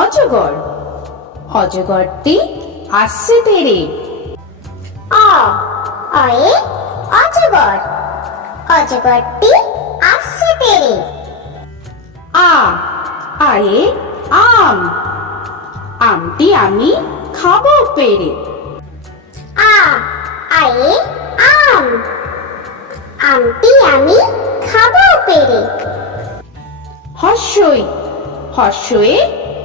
অজগর অজগরটি আসছে তেরে আ আয়ে অজগর অজগরটি আসছে তেরে আ আয়ে আম আমটি আমি খাবো পেরে আ আয়ে আম আমটি আমি খাবো পেরে হর্ষই হর্ষয়ে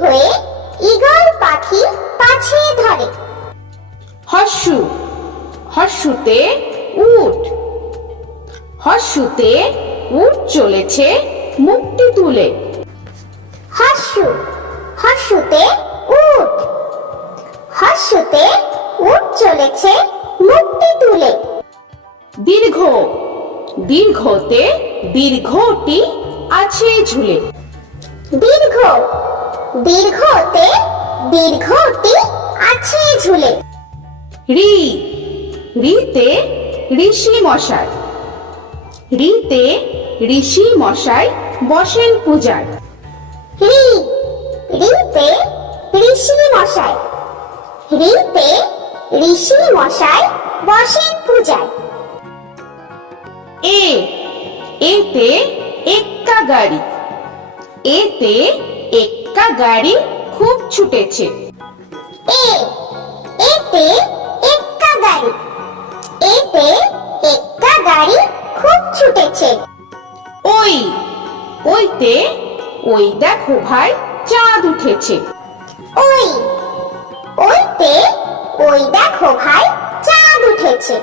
হয়ে ইগল পাখি পাছে ধরে হর্ষু হর্ষুতে উট হর্ষুতে উট চলেছে মুক্তি তুলে হর্ষু হর্ষুতে উট হর্ষুতে উট চলেছে মুক্তি তুলে দীর্ঘ দীর্ঘতে দীর্ঘটি আছে ঝুলে দীর্ঘ দীর্ঘতে দীর্ঘটি আছে ঝুলে রি রিতে ঋষি মশাই রিতে ঋষি মশাই বসেন পূজার রি রিতে ঋষি মশাই রিতে ঋষি মশাই বসেন পূজায় এ এতে একটা গাড়ি এতে এক একটা গাড়ি খুব ছুটেছে ওই ওইতে ওই দেখো ভাই চাঁদ উঠেছে ওই ওইতে ওই দেখো ভাই চাঁদ উঠেছে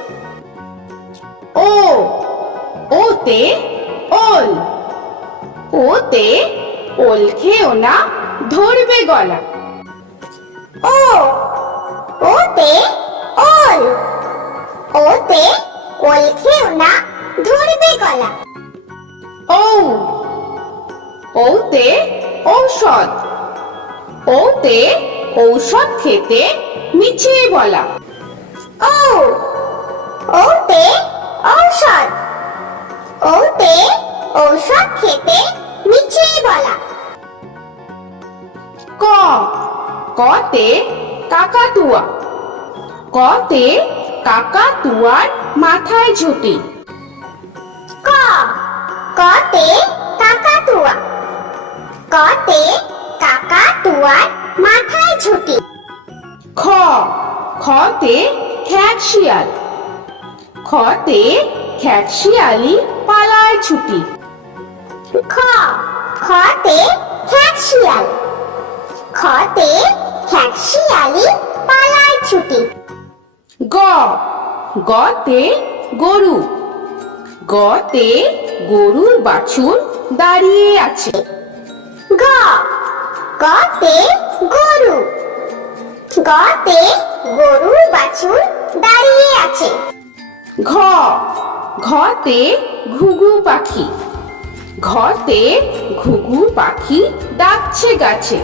ও ওতে ওল ওতে ওল খেও না ধরবে গলা ও ওতে ওল ওতে ওল খেও না ধরবে গলা ও ওতে ঔষধ ওতে ঔষধ খেতে মিছিয়ে বলা ও ওতে ঔষধ ওতে ঔষধ খেতে মিছিয়ে বলা ক ক তে কাকাতুয়া ক তে কাকাতুয়ার মাথায় ঝুটি ক কতে কাকাতুয়া কতে কাকাতুয়ার মাথায় ঝুটি খ খতে খ্যাক শিয়াল তে খ্যাক শিয়ালি পালায় ছুটি খ খতে খ্যাক শিয়াল খতে খ্যাঁকশিয়ালি পালায় ছুটি গ গতে গরু গতে গরুর বাছুর দাঁড়িয়ে আছে গ গতে গরু গতে গরুর বাছুর দাঁড়িয়ে আছে ঘ ঘতে ঘুঘু পাখি ঘতে ঘুঘু পাখি ডাকছে গাছে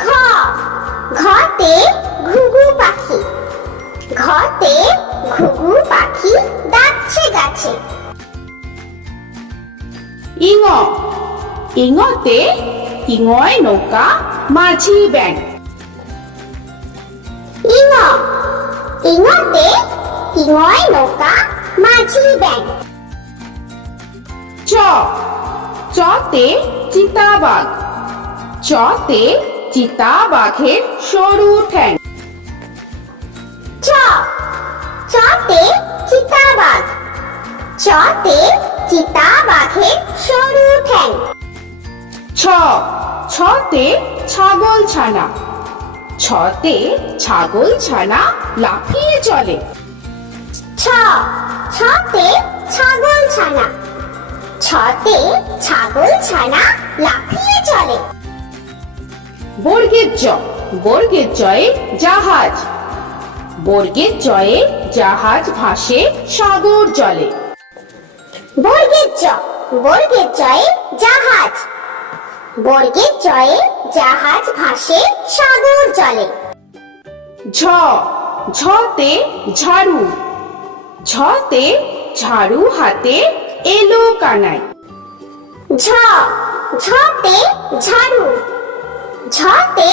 ঘ ঘতে ঘুঘু পাখি ঘতে ঘুঘু পাখি ডাকছে গাছে ইঙ ইঙতে ইঙয় নৌকা মাঝি ব্যাঙ ইঙ ইঙতে ইঙয় নৌকা মাঝি ব্যাঙ চ চতে চিতাবাঘ চতে চিতা বাঘের সরু ঠ্যাং চ চতে চিতাবাঘ চতে চিতাবাঘের সরু ঠ্যাং ছ ছতে ছাগল ছানা ছতে ছাগল ছানা লাফিয়ে চলে ছ ছতে ছাগল ছানা ছতে ছাগল ছানা লাফিয়ে চলে বর্গের চ বর্গের চয়ে জাহাজ বর্গের চয়ে জাহাজ ভাসে সাগর জলে বর্গের চ বর্গের চয়ে জাহাজ বর্গের চয়ে জাহাজ ভাসে সাগর জলে ঝ ঝতে ঝাড়ু ঝতে ঝাড়ু হাতে এলো কানায় ঝ ঝতে ঝাড়ু ঝতে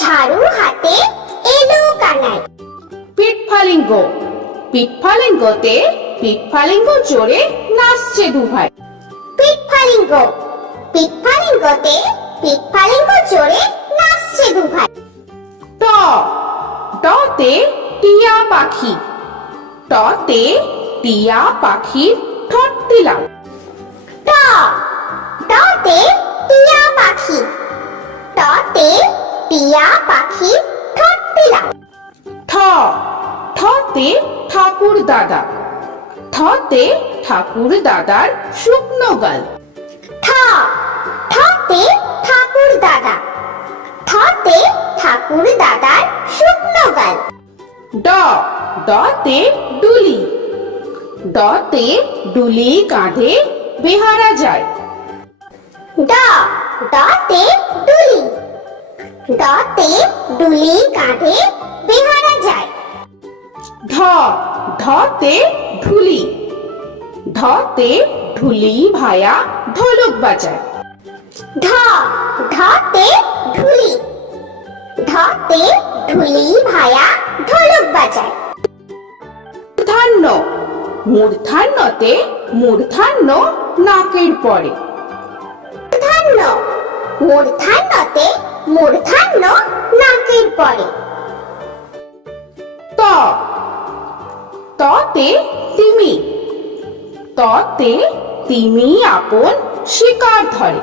ঝাড়ু হাতে এলো কানাই পিঠফালিঙ্গ পিঠফালিঙ্গতে পিঠফালিঙ্গ জোরে নাচছে দুভাই পিঠফালিঙ্গ পিঠফালিঙ্গতে পিঠফালিঙ্গ জোরে নাচছে দুভাই ট টতে টিয়া পাখি টতে টিয়া পাখির ঠোঁট দিলাম ট টতে টিয়া পাখি ততে টিয়া পাখি থাকতিলা থ থতে ঠাকুর দাদা থতে ঠাকুর দাদার শুকনো গাল থ থতে ঠাকুর দাদা থতে ঠাকুর দাদার শুকনো গাল ড ডতে ডুলি ডতে ডুলি কাঁধে বেহারা যায় ড দাঁতে ডুলি দাঁতে ডুলি কাঁধে বিহারা যায় ধ ধতে ঢুলি ধতে ঢুলি ভায়া ঢোলক বাজায় ধ ধতে ঢুলি ধতে ঢুলি ভায়া ঢোলক বাজায় মূর্ধান্য মূর্ধান্নতে মূর্ধান্ন নাকের পরে মূর্ধান্যতে মূর্ধান্য নাকের পরে ত ততে তিমি ততে তিমি আপন শিকার ধরে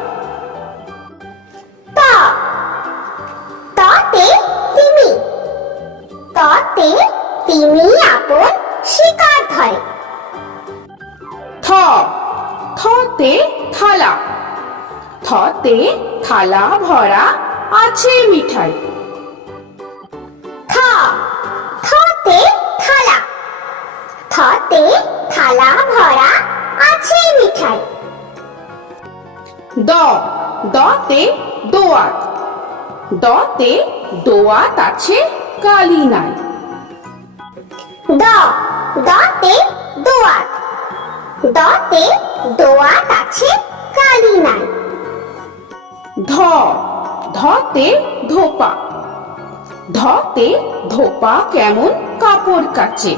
তা তাতে তিমি তাতে তিমি আপন শিকার ধরে থ থতে থালা থতে থালা ভরা আছে মিঠাই থ থতে থালা থতে থালা ভরা আছে মিঠাই দ দতে দোয়াত দতে দোয়াত আছে কালি নাই দ দতে দোয়াত দতে দোয়াত আছে কালি নাই ধ ধতে ধোপা ধতে ধোপা কেমন কাপড় কাচে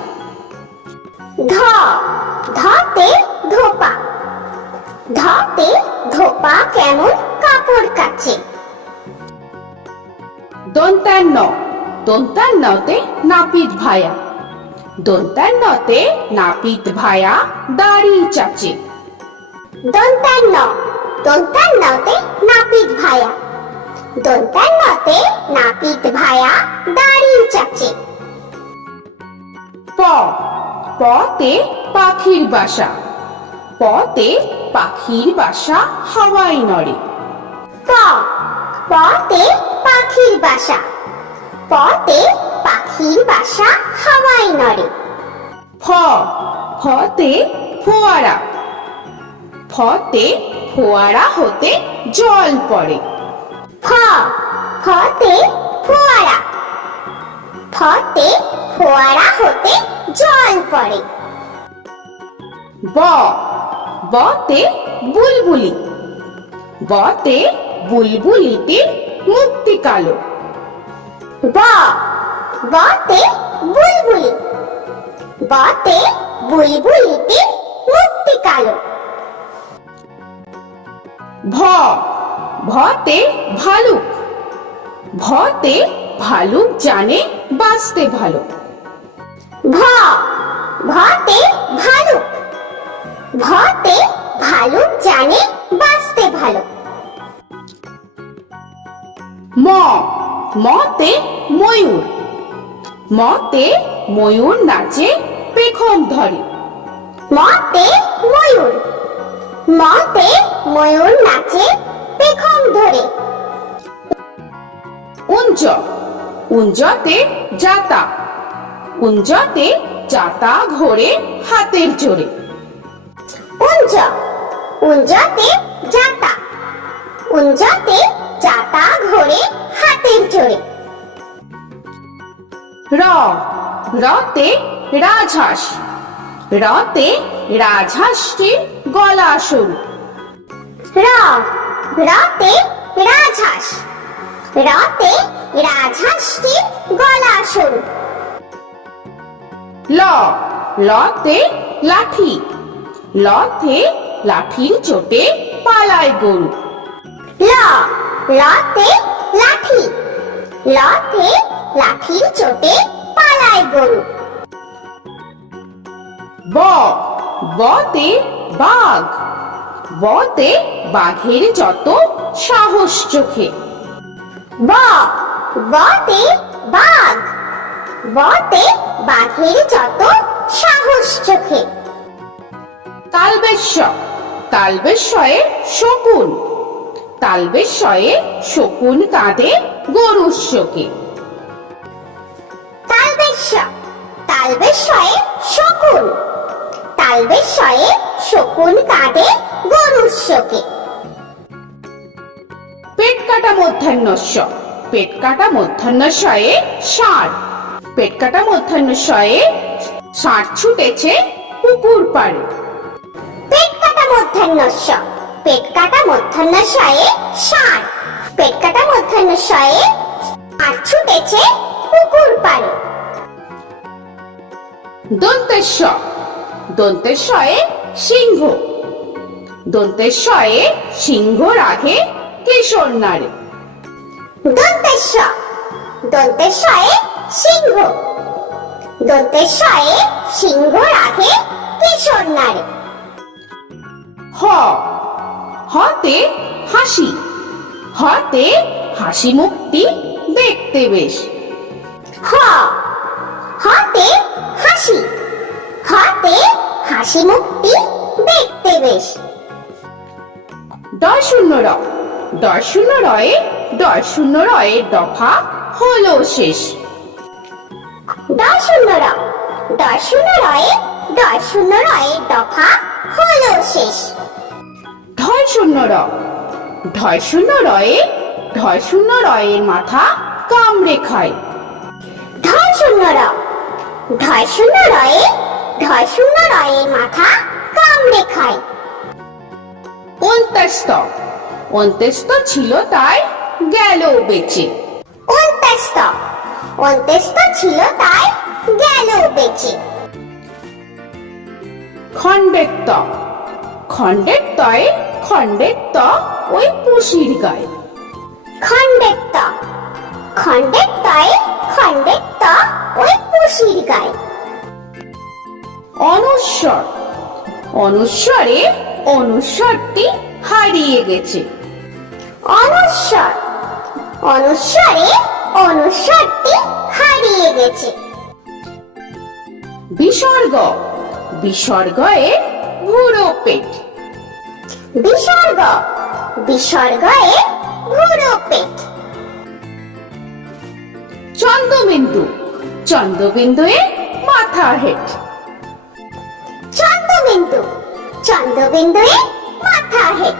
ধ ধতে ধোপা ধতে ধোপা কেমন কাপড় কাচে ন দন্তান্ন নতে নাপিত ভায়া নতে নাপিত ভায়া দাড়ি চাচে ন দন্তান্নতে নাপিত ভায়া দন্তান্নতে নাপিত ভায়া দাঁড়িয়ে চাচে প পতে পাখির বাসা পতে পাখির বাসা হাওয়ায় নড়ে প পতে পাখির বাসা পতে পাখির বাসা হাওয়ায় নড়ে ফ ফতে ফোয়ারা ফতে ফোয়ারা হতে জল পড়ে ফ ফতে ফোয়ারা ফতে ফোয়ারা হতে জল পড়ে ব বতে বুলবুলি বতে বুলবুলিটির মুক্তি কালো ব বতে বুলবুলি বতে বুলবুলিটির মুক্তি কালো ভ ভতে ভালুক ভতে ভালুক জানে বাঁচতে ভালো ভ ভতে ভালুক ভতে ভালুক জানে বাঁচতে ভালো ম মতে ময়ূর মতে ময়ূর নাচে পেখম ধরে মতে ময়ূর মতে ময়ূর নাচে পেখম ধরে উঞ্জ যাতা যাতা ঘোরে হাতের জোরে উঞ্জ যাতা যাতা ঘোরে হাতের জোরে র রতে রাজহাঁস রতে রাজহাঁসটির গলা সরু র রতে রাজহাঁস রতে রাজহাঁসটি গলা সরু ল লতে লাঠি লতে লাঠির চোটে পালায় গরু ল লতে লাঠি লতে লাঠির চোটে পালায় গরু ব বতে বাঘ বতে বাঘের যত সাহস চোখে বাঘ বতে বাঘের যত সাহস চোখে তালবেশ্য শকুন তালবেশ্যয়ে শকুন কাঁধে গরুর শোকে তালবেশ্য শকুন শকুন কাঁধে গরুর শোকে কাটা মধ্যাহ্নস্য পেট কাটা মধ্যাহ্নস্বয়ে ষাঁড় পেট কাটা মধ্যাহ্নস্বয়ে ষাঁড় ছুটেছে পুকুর পাড়ে পেট কাটা মধ্যাহ্নস্য পেট কাটা মধ্যাহ্নস্বয়ে ষাঁড় পেট কাটা মধ্যাহ্নস্বয়ে ষাঁড় ছুটেছে পুকুর পাড়ে দন্তেশ্ব দন্তেশ্বয়ে সিংহ দন্তেশ্বয়ে সিংহ রাখে কিশোর নারী দন্তেশ দন্তেশয়ে সিংহ দন্তেশয়ে সিংহ রাখে কিশোর নারী হ হতে হাসি হতে হাসি মুক্তি দেখতে বেশ হ হাতে হাসি হাতে হাসি মুক্তি দেখতে বেশ দশ শূন্য রক দশ শূন্য রয়ে দশ রয়ের দফা হলো শেষ দশ শূন্য র দশ রয়ে দশ রয়ের দফা হলো শেষ ধর্ষণ শূন্য র ধয় রয়ে ধয় রয়ের মাথা কামড়ে খায় ধর্ষণ শূন্য র ধয় শূন্য রয়ে ধয় রয়ের মাথা কামড়ে খায় উনত্রিশ অন্তেস্ত ছিল তাই গেল বেঁচে অন্তেস্ত অন্তেস্ত ছিল তাই গেল বেঁচে খণ্ডের খণ্ডের তয়ে খণ্ডের ত ওই পুষির গায়ে খণ্ডের ত খণ্ডের তয়ে খণ্ডের ত ওই পুষির গায়ে অনুস্বর অনুস্বরে অনুস্বরটি হারিয়ে গেছে অনস্বর অনস্বরে অনস্বরটি হারিয়ে গেছে বিসর্গ বিসর্গয়ে ভুরো পেট বিসর্গ বিসর্গয়ে ভুরো পেট চন্দ্রবিন্দু চন্দ্রবিন্দুয়ে মাথা হেট চন্দ্রবিন্দু চন্দ্রবিন্দুয়ে মাথা হেট